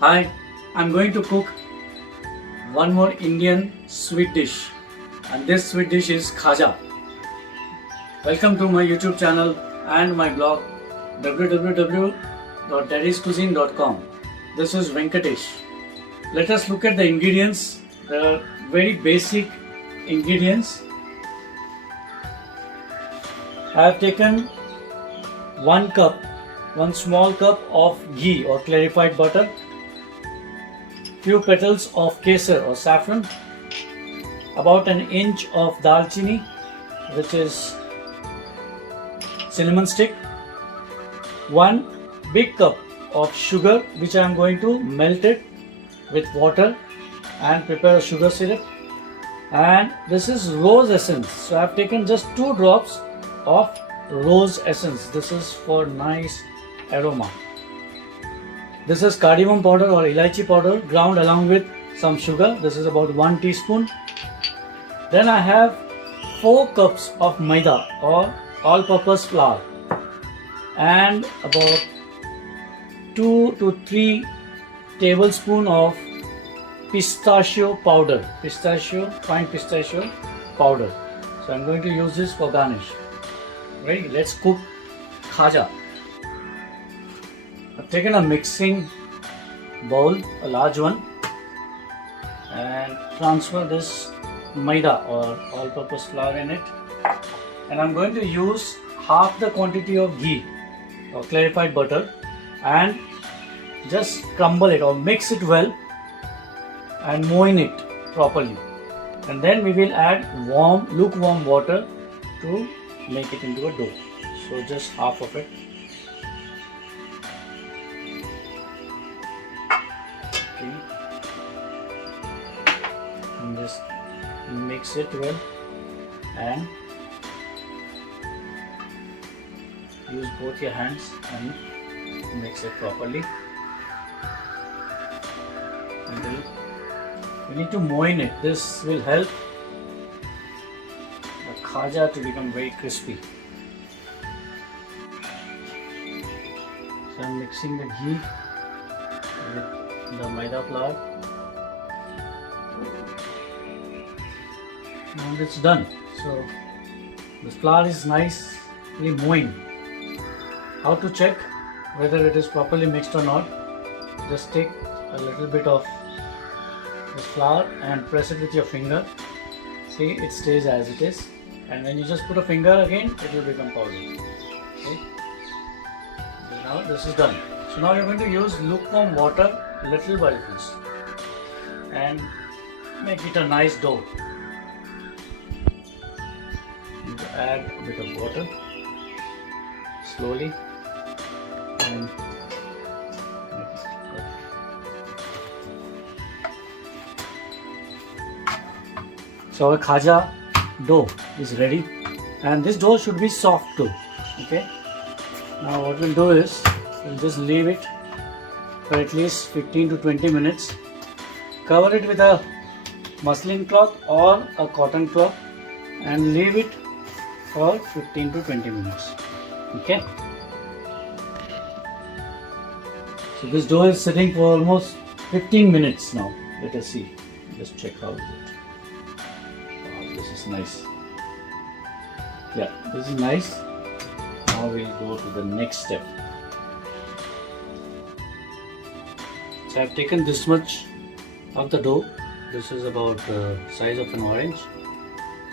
Hi, I'm going to cook one more Indian sweet dish, and this sweet dish is Khaja. Welcome to my YouTube channel and my blog www.daddyscuisine.com. This is Venkatesh. Let us look at the ingredients. There are very basic ingredients. I have taken one small cup of ghee or clarified butter, few petals of Kesar or saffron, about an inch of Dal Chinni, which is cinnamon stick, one big cup of sugar, which I am going to melt it with water and prepare a sugar syrup, and this is rose essence. So I have taken just 2 drops of rose essence. This is for nice aroma. This is cardamom powder or Elaichi powder ground along with some sugar. This is about 1 teaspoon. Then I have 4 cups of Maida or all-purpose flour and about 2 to 3 tablespoons of pistachio powder, fine pistachio powder. So I'm going to use this for garnish. Ready? Let's cook Khaja. I've taken a mixing bowl, a large one, and transfer this Maida or all-purpose flour in it, and I'm going to use half the quantity of ghee or clarified butter and just crumble it or mix it well and moisten it properly, and then we will add lukewarm water to make it into a dough. So just half of it. Okay. And just mix it well and use both your hands and mix it properly. You need to moisten it. This will help the khaja to become very crispy. So I'm mixing the ghee with the maida flour. And it's done. So the flour is nicely moistened. How to check whether it is properly mixed or not? Just take a little bit of this flour and press it with your finger. See, it stays as it is, and when you just put a finger again, it will become powder. Okay. So now this is done. So now you're going to use lukewarm water little by little and make it a nice dough. You add a bit of water slowly and so our khaja dough is ready, and this dough should be soft too. Okay. Now what we'll do is we'll just leave it for at least 15 to 20 minutes. Cover it with a muslin cloth or a cotton cloth and leave it for 15 to 20 minutes. Okay. So this dough is sitting for almost 15 minutes now. Let us see. Just check how is it. This is nice. Yeah, this is nice. Now we'll go to the next step. So I've taken this much of the dough. This is about the size of an orange.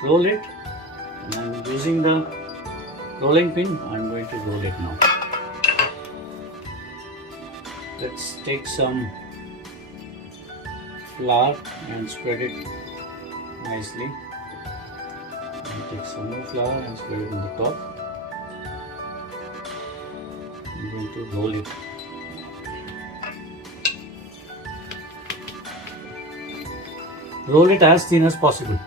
Roll it, and I'm using the rolling pin. I'm going to roll it now. Let's take some flour and spread it nicely. Take some more flour and spread it on the top. I'm going to roll it. Roll it as thin as possible.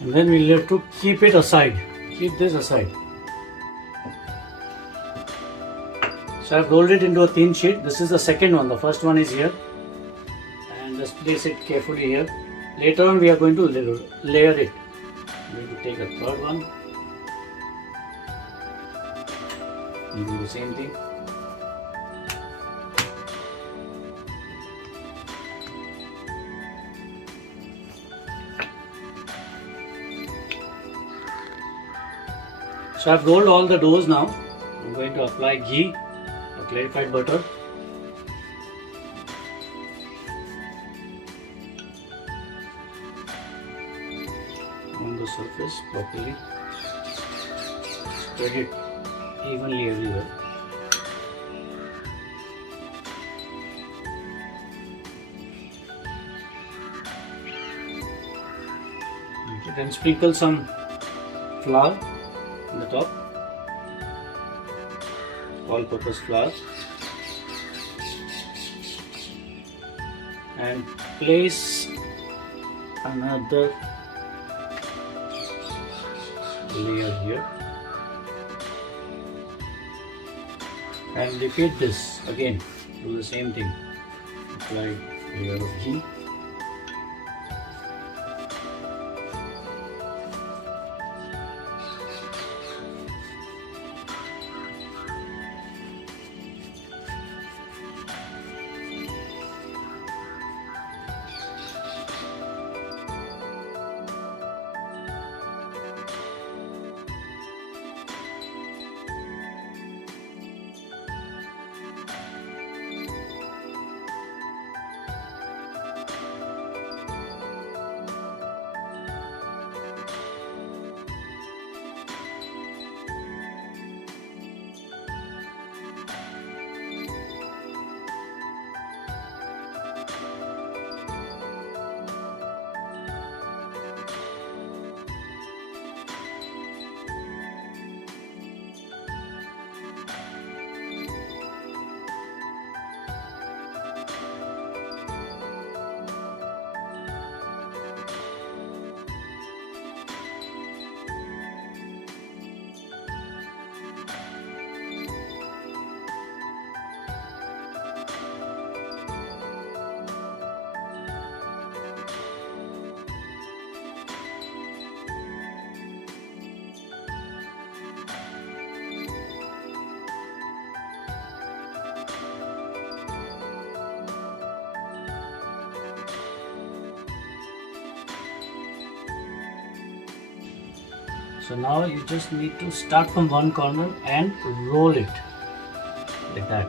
and then we'll have to keep it aside keep this aside. So I've rolled it into a thin sheet. This is the second one. The first one is here. And just place it carefully here. Later on we are going to layer it. I'm going to take a third one. And do the same thing. So I've rolled all the doughs now. I'm going to apply ghee or clarified butter. On the surface properly. Spread it evenly everywhere. Okay, then sprinkle some flour on the top, all-purpose flour, and place another layer here and repeat this again. Do the same thing. Apply layer of ghee. So now you just need to start from one corner and roll it like that.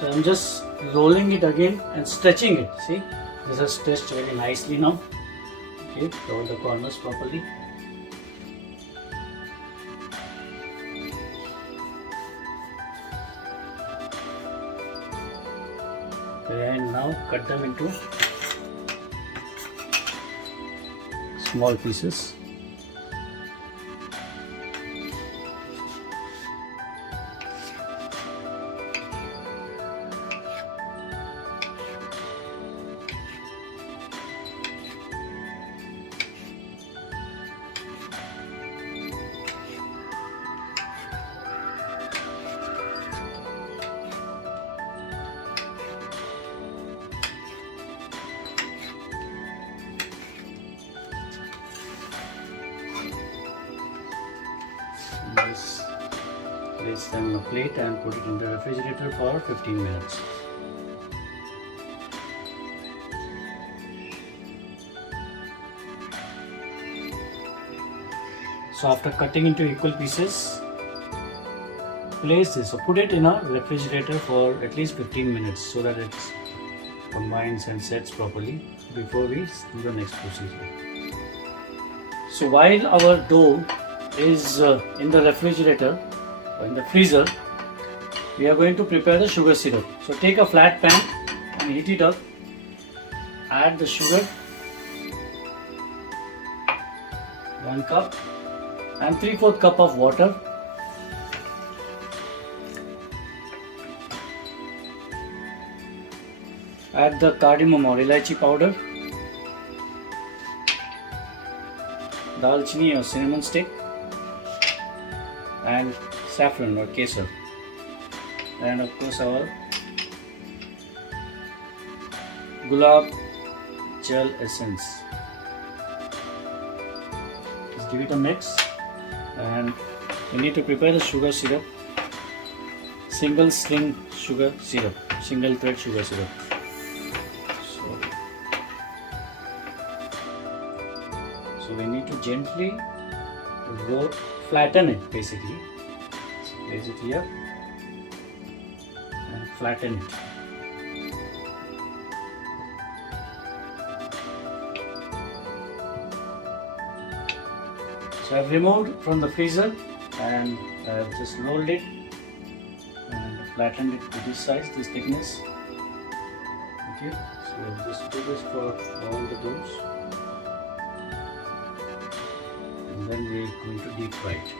So I'm just rolling it again and stretching it. See, this is stretched very nicely now. Okay, cover the corners properly. And now cut them into small pieces. Just place them on a plate and put it in the refrigerator for 15 minutes. So after cutting into equal pieces, place this, so put it in a refrigerator for at least 15 minutes so that it combines and sets properly before we do the next procedure. So while our dough is in the refrigerator or in the freezer, we are going to prepare the sugar syrup. So take a flat pan and heat it up. Add the sugar, 1 cup, and 3/4 cup of water. Add the cardamom or Elaichi powder, Dal Chinni or cinnamon stick, and Saffron or Kesar, and of course our gulab gel essence. Just give it a mix, and we need to prepare the sugar syrup. Single string sugar syrup, single thread sugar syrup. So we need to gently flatten it basically. So place it here and flatten it. So I've removed from the freezer and I've just rolled it and flattened it to this size, this thickness. Okay, so just do this for all the doughs. And then we're going to deep fry it.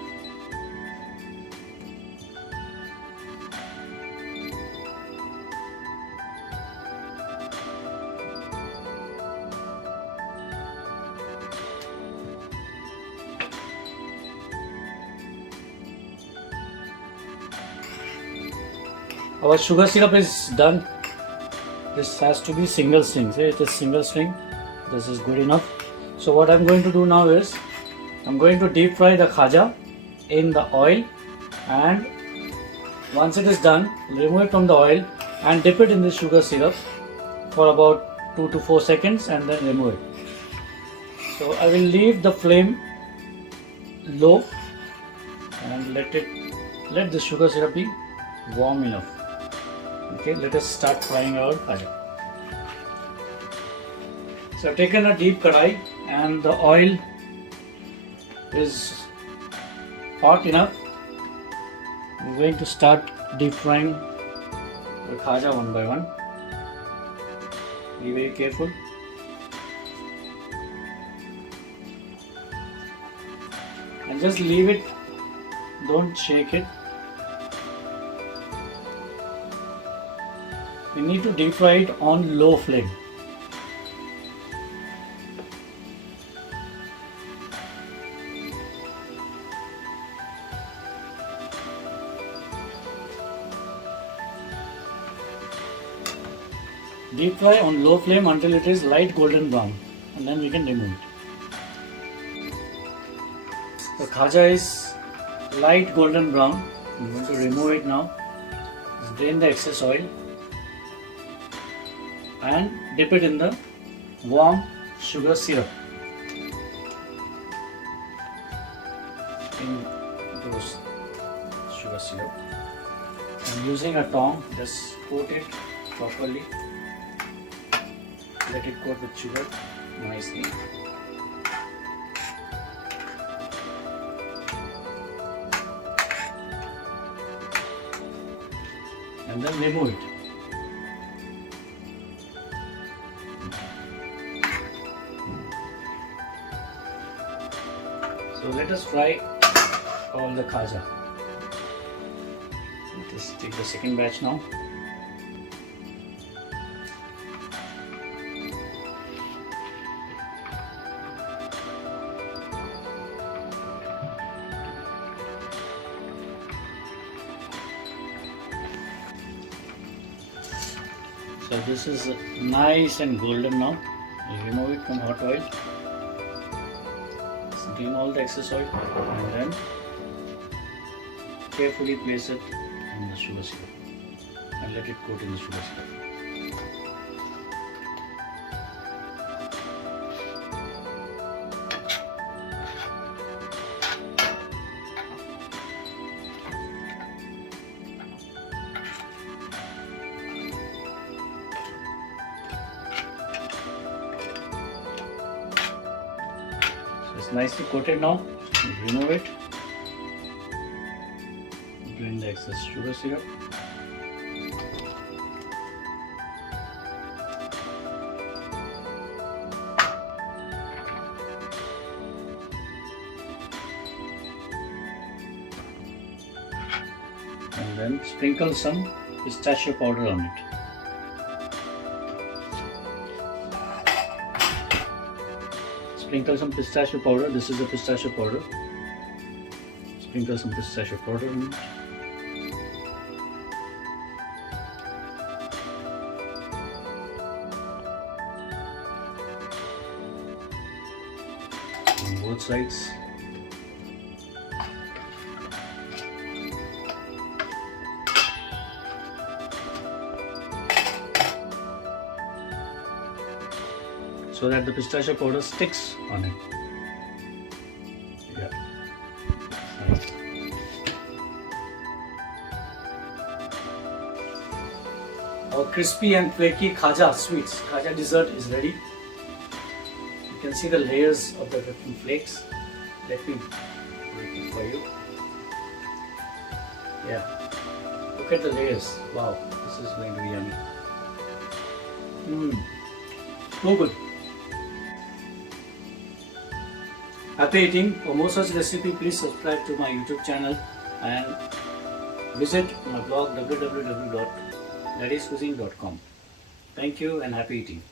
Our sugar syrup is done. This has to be single string. See, it is single string. This is good enough. So what I'm going to do now is I'm going to deep fry the khaja in the oil, and once it is done, remove it from the oil and dip it in the sugar syrup for about 2 to 4 seconds and then remove it. So I will leave the flame low and let the sugar syrup be warm enough. Okay, let us start frying our khaja. So I've taken a deep kadai and the oil is hot enough. I'm going to start deep frying the khaja one by one. Be very careful. And just leave it, don't shake it. We need to deep fry it on low flame. Deep fry on low flame until it is light golden brown, and then we can remove it. The khaja is light golden brown. I'm going to remove it now. Just drain the excess oil and dip it in the warm sugar syrup. In those sugar syrup. I'm using a tongue, just coat it properly. Let it coat with sugar nicely. And then remove it. So let us fry all the khaja. Let us take the second batch now. So this is nice and golden now. You remove it from hot oil. Drain all the excess oil and then carefully place it in the sugar syrup and let it coat in the sugar syrup. nicely coated now. Remove it. Drain the excess sugar syrup. And then sprinkle some pistachio powder on it. Sprinkle some pistachio powder. This is the pistachio powder. Sprinkle some pistachio powder on it. On both sides. So that the pistachio powder sticks on it. Yeah. Nice. Our crispy and flaky Khaja sweets, Khaja dessert is ready. You can see the layers of the different flakes. Let me break it for you. Yeah. Look at the layers. Wow, this is going to be yummy. So good. Happy eating. For more such recipe, please subscribe to my YouTube channel and visit my blog www.daddiescuisine.com. Thank you and happy eating.